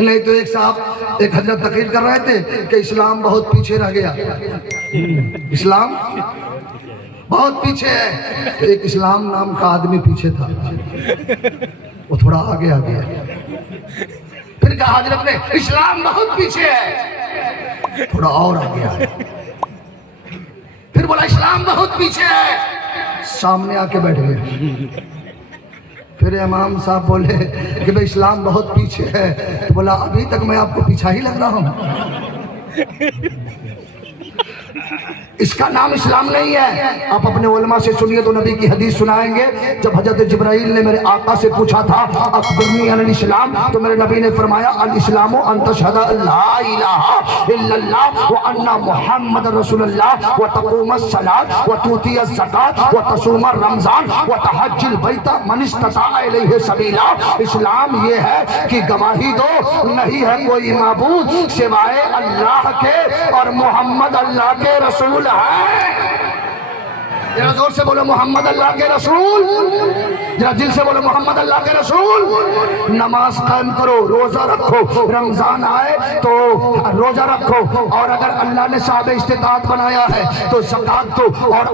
नहीं तो एक साहब एक हजरत तकरीर कर रहे थे कि इस्लाम बहुत पीछे रह गया, इस्लाम बहुत पीछे है। तो एक इस्लाम नाम का आदमी पीछे था, वो थोड़ा आगे आ गया। फिर कहा हजरत ने इस्लाम बहुत पीछे है, थोड़ा और आगे आ गया। फिर बोला इस्लाम बहुत पीछे है, सामने आके बैठ गए। फिर इमाम साहब बोले कि भाई इस्लाम बहुत पीछे है। तो बोला अभी तक मैं आपको पीछा ही लग रहा हूँ, इसका नाम इस्लाम नहीं है। आप अपने उलमा से सुनिए तो नबी की हदीस सुनाएंगे। जब हजरत जिब्राइल ने मेरे आका से पूछा था अखबिरनी अनिल इस्लाम, तो मेरे नबी ने फरमाया अल इस्लामु अन तशहदा ला इलाहा इल्लल्लाह व अन्ना मुहम्मद रसूलुल्लाह व तक़ूमस सलात व तुतियस ज़कात व तसूमर रमजान व तहज्जुल बैत मन इस्तता इलैहि सबीला। इस्लाम ये है कि गवाही दो नहीं है कोई माबूद सिवाय अल्लाह के और मोहम्मद अल्लाह के रसूल है। जरा जोर से बोलो मोहम्मद अल्लाह के रसूल, जरा दिल से बोलो मोहम्मद अल्लाह के रसूल। नमाज कायम करो, रोजा रखो, रमजान आए तो रोजा रखो, और अगर अल्लाह ने साहब इस्तिताअत बनाया है तो ज़कात दो,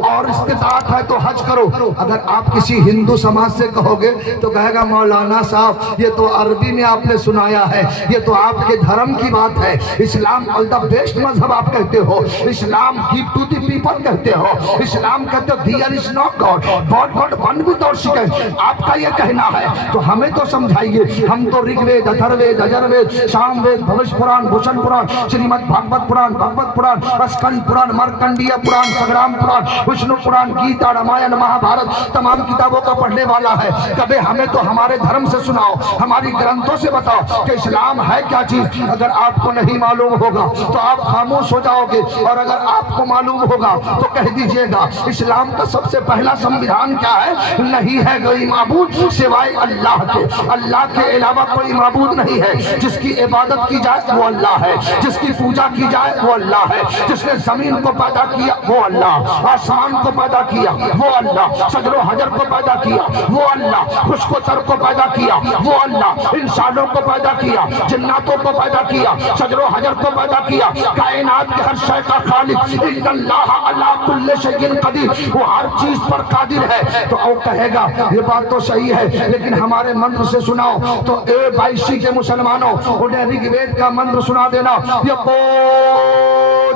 और इस्तिताअत है तो हज करो। अगर आप किसी हिंदू समाज से कहोगे तो कहेगा मौलाना साहब ये तो अरबी में आपने सुनाया है, ये तो आपके धर्म की बात है। इस्लाम ऑल द बेस्ट मजहब आप कहते हो, Islam give to the people कहते हो, इस्लाम कहते हो there is no God, God God one without second. आपका ये कहना है तो हमें तो समझाइए। हम तो ऋग्वेद, अथर्ववेद, यजुर्वेद, सामवेद, भविष्य पुराण, भूषण पुराण, श्रीमद् भागवत पुराण, भगवत पुराण, स्कंद पुराण, मार्कंडीय पुराण, संग्राम पुराण, विष्णु पुराण, गीता, रामायण, महाभारत तमाम किताबों का पढ़ने वाला है। कभी हमें तो हमारे धर्म से सुनाओ, हमारी ग्रंथों से बताओ कि इस्लाम है क्या चीज। अगर आपको नहीं मालूम होगा तो आप खामोश हो जाओगे, और अगर आपको मालूम होगा तो कह दीजिएगा। इस्लाम का सबसे पहला संविधान क्या है? नहीं है कोई माबूद सिवाय अल्लाह के, अल्लाह के अलावा कोई माबूद नहीं है। जिसकी इबादत की जाए वो अल्लाह है, जिसकी पूजा की जाए वो अल्लाह है। जिसने जमीन को पैदा किया वो अल्लाह, आसमान को पैदा किया वो अल्लाह, सजरो हजर को पैदा किया वो अल्लाह, खुशको तर को पैदा किया वो अल्लाह, इंसानों को पैदा किया, जिन्नातों को पैदा किया, सजरो हजर को पैदा किया, कायनात के हर शय का खालिक इन्नल्लाह अला कुल्लि शैइन कदीर, वो हर चीज पर कादिर है। तो वो कहेगा ये बात तो सही है, लेकिन हमारे मंत्र से सुनाओ। तो ए बाईसी के मुसलमानों, उन्हें ऋग्वेद का मंत्र सुना देना। यको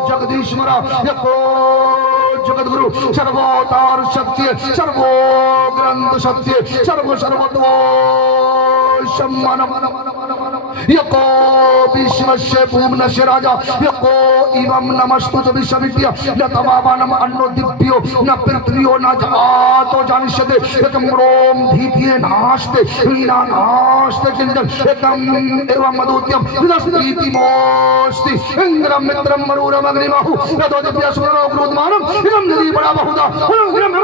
जगदीश्वरा, यको जगद्गुरु, सर्वोतार सत्य, सर्वो ग्रंथ सत्य, सर्व सर्वतो यको विश्वस्य भूम्नस्य राजा, यको इवं नमस्तुत विश्वविद्या न तवावनम अन्नो दिव्यो न पृथ्वियो न जातो जानिष्यते एकम रोम धीतिये नास्ते वीणा नास्ते चिंतन एकम एवं मधुत्यम विदस्तीति मोस्ति इंद्रम मित्रम मरुरम अग्निमाहु यतो दिव्य सुरनो क्रोधमानम इदम नदी बड़ा बहुधा इदम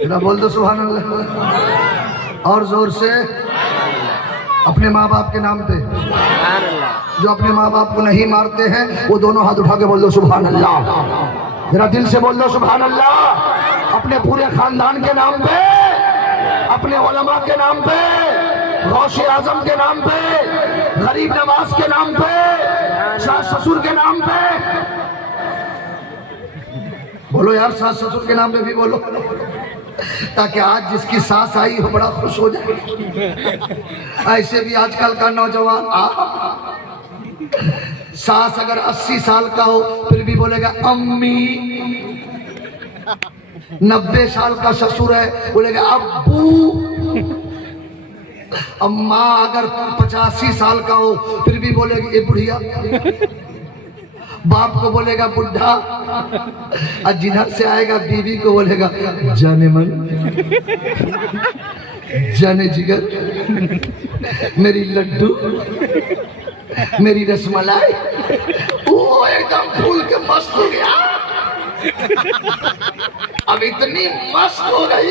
इदम बोल दो सुभान अल्लाह और जोर से। अपने माँ बाप के नाम पे, जो अपने माँ बाप को नहीं मारते हैं वो दोनों हाथ उठा के बोल दो सुभान अल्लाह। जरा दिल से बोल दो सुभान अल्लाह। अपने पूरे खानदान के नाम पे, अपने उलमा के नाम पे, गौसे आजम के नाम पे, गरीब नवाज के नाम पे, सास ससुर के नाम पे बोलो यार, सास ससुर के नाम पे भी बोलो, ताकि आज जिसकी सास आई हो बड़ा खुश हो जाए। ऐसे भी आजकल का नौजवान सास अगर 80 साल का हो फिर भी बोलेगा अम्मी, 90 साल का ससुर है बोलेगा अब्बू, अम्मा अगर 85 साल का हो फिर भी बोलेगी ये बुढ़िया, बाप को बोलेगा बुढ़ा, और जिधर से आएगा बीवी को बोलेगा जाने मन, जाने जिगर, मेरी लड्डू, मेरी रसमलाई। वो एकदम फूल के मस्त हो गया। अब इतनी मस्त हो गई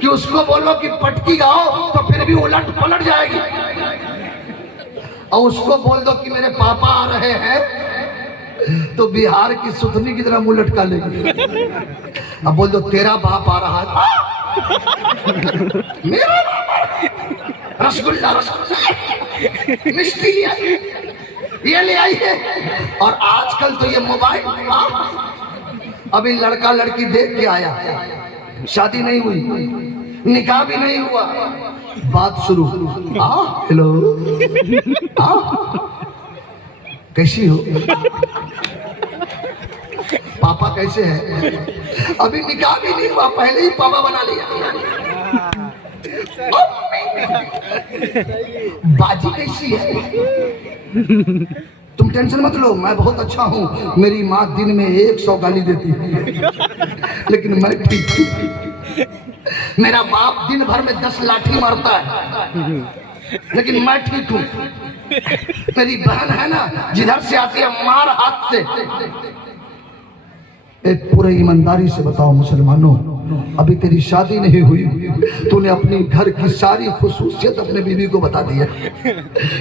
कि उसको बोलो कि पटकी गाओ तो फिर भी उलट पलट जाएगी, और उसको बोल दो कि मेरे पापा आ रहे हैं तो बिहार की सुथनी की तरह मुंह लटका लेगी। अब बोल दो तेरा बाप आ रहा है मेरा बाबा रसगुल्ला रसगुल्ला मिष्टी ले आई, ये ले आई है। और आजकल तो ये मोबाइल, अभी लड़का लड़की देख के आया, शादी नहीं हुई, निकाह भी नहीं हुआ, बात शुरू, हेलो कैसी हो, पापा कैसे हैं, अभी निकाह भी नहीं हुआ, पहले ही पापा बना लिया। बाजी कैसी है, तुम टेंशन मत लो, मैं बहुत अच्छा हूँ, मेरी माँ दिन में 100 गाली देती है, लेकिन मैं ठीक हूँ। मेरा बाप दिन भर में 10 लाठी मारता है, लेकिन मैं ठीक हूँ। मेरी बहन है ना, जिधर से आती है मार हाथ से। एक पूरे ईमानदारी से बताओ मुसलमानों, अभी तेरी शादी नहीं हुई, तूने अपनी घर की सारी खुसूसियत अपने बीवी को बता दिया।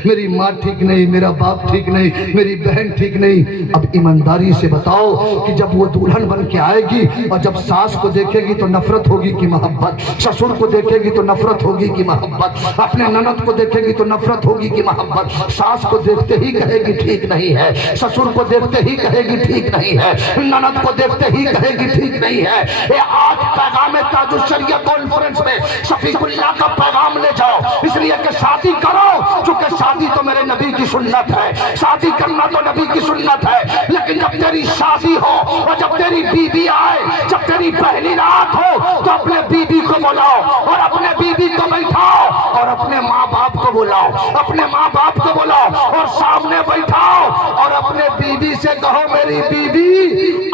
मेरी माँ ठीक नहीं, मेरा बाप ठीक नहीं, मेरी बहन ठीक नहीं। अब ईमानदारी से बताओ कि जब वो दुल्हन बन के आएगी और जब सास को देखेगी तो नफरत होगी कि मोहब्बत, ससुर को देखेगी तो नफरत होगी कि मोहब्बत, अपने ननद को देखेगी तो नफरत होगी कि मोहब्बत, सास को देखते ही कहेगी ठीक नहीं है, ससुर को देखते ही कहेगी ठीक नहीं है, ननद को देखते ही कहेगी ठीक नहीं है। ये आज पैगाम ताजुशरिया कॉन्फ्रेंस में शफीकुल्लाह का पैगाम ले जाओ, इसलिए कि शादी करो, क्योंकि शादी तो मेरे नबी की सुन्नत है, शादी करना तो नबी की सुन्नत है। लेकिन जब तेरी शादी हो और जब तेरी बीवी आए, जब तेरी पहली रात हो, तो अपने बीवी को बुलाओ और अपने बीवी को बैठाओ और अपने माँ बाप को बुलाओ, अपने माँ बाप को बुलाओ और सामने बैठाओ और अपने बीवी से कहो, मेरी बीवी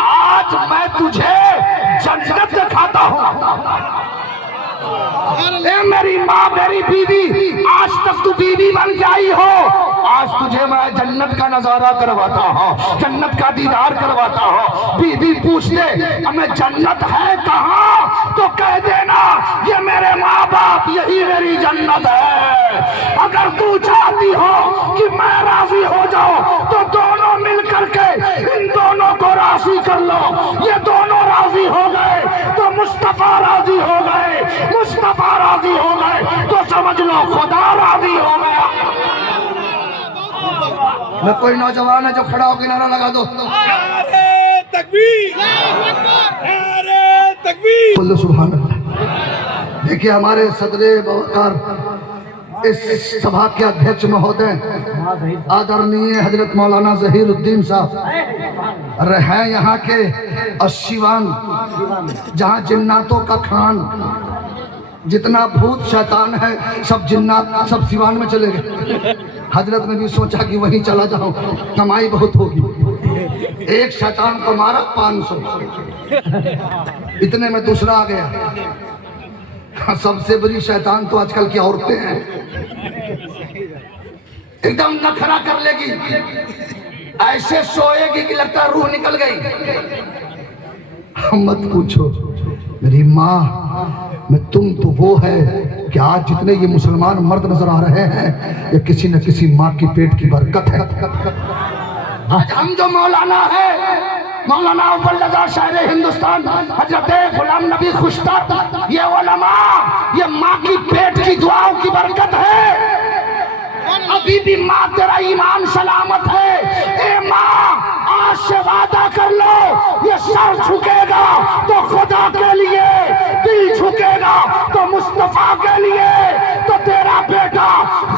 आज मैं तुझे जन्नत दिखाता हूँ। मेरी माँ, मेरी बीवी, आज तक तू बीवी बन के आई हो, आज तुझे मैं जन्नत का नजारा करवाता हूँ, जन्नत का दीदार करवाता हूँ। बीवी पूछ दे हमें जन्नत है कहाँ, तो कह देना ये मेरे माँ बाप, यही मेरी जन्नत है। अगर तू चाहती हो कि मैं राजी हो जाऊं, तो दोनों मिल करके इन दोनों को राजी कर लो। ये दोनों राजी हो गए तो मुस्तफा राजी हो गए, मुस्तफा राजी हो गए तो समझ लो खुदा राजी हो गया। मैं कोई नौजवान है जो खड़ा होकर नारा लगा दो, नारे तकबीर, नारे तकबीर, बोलो सुभान अल्लाह। देखिए हमारे सदरे बवकार इस सभा के अध्यक्ष महोदय आदरणीय हजरत मौलाना जहीरुद्दीन साहब हैं यहाँ के, और शिवान जहाँ जिन्नातों का खान, जितना भूत शैतान है सब जिन्नात सब सिवान में चले गए। हजरत ने भी सोचा कि वहीं चला जाऊं, कमाई बहुत होगी। एक शैतान को मारा 500, इतने में दूसरा आ गया। सबसे बड़ी शैतान तो आजकल की औरतें हैं, एकदम नखरा कर लेगी, ऐसे सोएगी कि लगता है रूह निकल गई। मत पूछो मेरी माँ, मैं तुम तो वो है कि आज जितने ये मुसलमान मर्द नजर आ रहे हैं, ये किसी न किसी माँ की पेट की बरकत है। आज हम जो मौलाना है, मौलाना अव्वल रज़ा शायर हिंदुस्तान हजरत गुलाम नबी खुश्तर, ये उलमा, ये माँ की पेट की दुआओं की बरकत है। अभी भी माँ तेरा ईमान सलामत है। ए माँ, आज से वादा कर लो, ये सर झुकेगा तो खुदा के लिए, दिल झुकेगा तो मुस्तफा के लिए, तो तेरा बेटा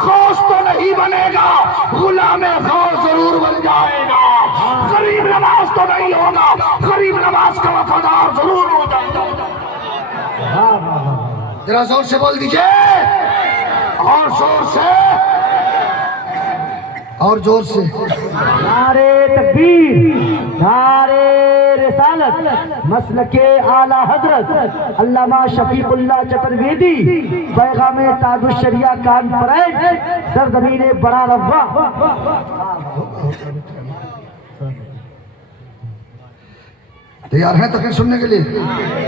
गौस तो नहीं बनेगा, गुलामे गौस जरूर बन जाएगा। गरीब नवाज तो नहीं होगा, गरीब नवाज का वफादार जरूर हो जाएगा। जरा जोर से बोल दीजिए, और जोर से, और जोर से। नारे तकबीर, नारे रिसालत, मसलके आला हजरत अल्लामा शफीकुल्लाह चतुर्वेदी, पैगाम ताजुशरिया कॉन्फ्रेंस, सरजमीन बड़ा रब्वा। तैयार हैं तकरीर सुनने के लिए?